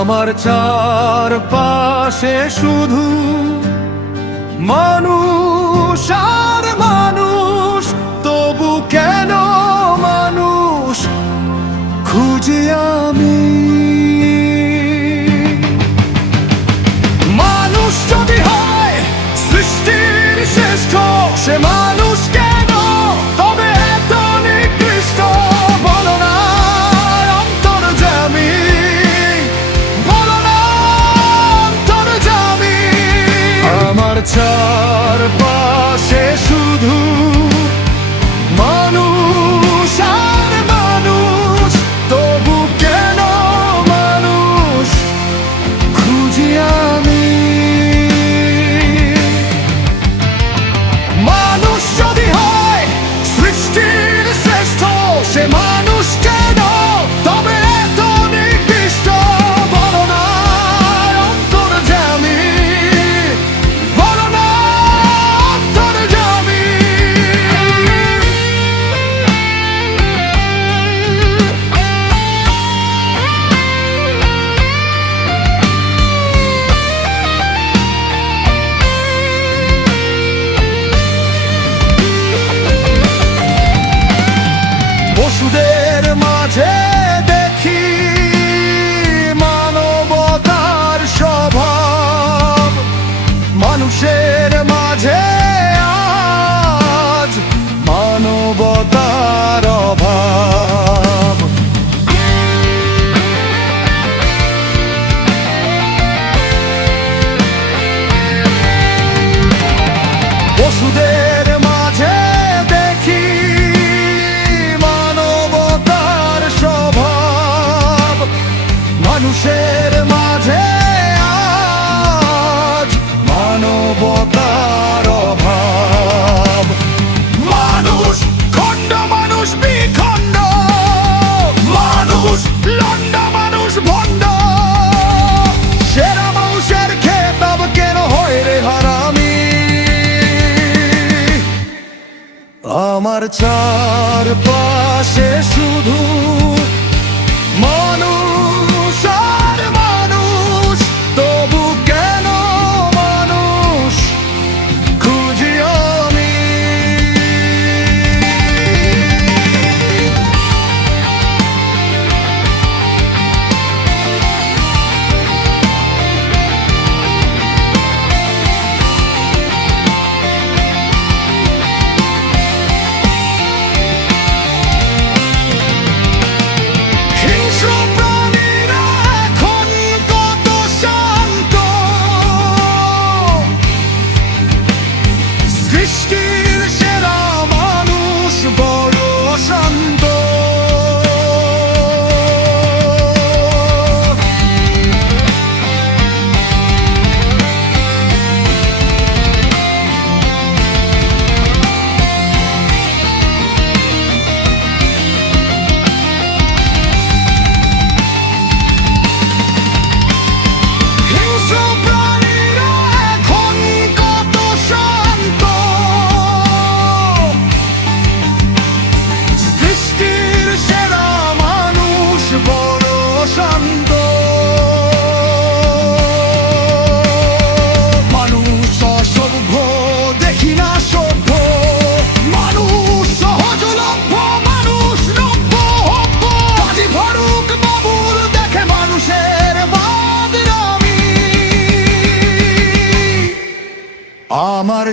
আমার চারপাশে শুধু মানুষ আর মানুষ, তবু কেন মানুষ খুঁজি আমি। মানুষ যদি হয় সৃষ্টির শ্রেষ্ঠ, সে মানুষ কেন তবে এত নিকৃষ্ট? বলো না অন্তর্যামী, বলো না অন্তর্যামী। আমার চারপাশে শুধু মানুষ আর মানুষ, তবু কেন মানুষ খুঁজি আমি। মানুষ যদি হয় সৃষ্টির শ্রেষ্ঠ, সে মানুষ কেন তবে এত নিকৃষ্ট? বলো না অন্তর্যামী, বলো না অন্তর্যামী। পশুদের মাঝে দেখি মানবতার স্বভাব, মানুষের মাঝে আজ মানবতার অভাব। পশুদের মাঝে দেখি মানবতার স্বভাব, মানুষের মাঝে আজ মানবতার অভাব। মানুষ খণ্ড, মানুষ বিখণ্ড, মানুষ লন্ডা, মানুষ ভণ্ড। সেরা মানুষের খেতাব কেন হয় রে হারামি? আমার চারপাশে শুধু মানুষ আর মানুষ, তবু কেন মানুষ খুঁজি আমি। হিংস্র প্রাণীরা এখন কত শান্ত, সৃষ্টির সেরা মানুষ বড় শান্ত। হিংস্র প্রাণীরা এখন কত শান্ত, সৃষ্টির সেরা মানুষ বড় শান্ত। মানুষ অসভ্য দেখি না সভ্য, মানুষ সহজলভ্য, মানুষ নব্য হব্য। কাজী ফারুক বাবুল দেখে মানুষের বাদরামি। আমার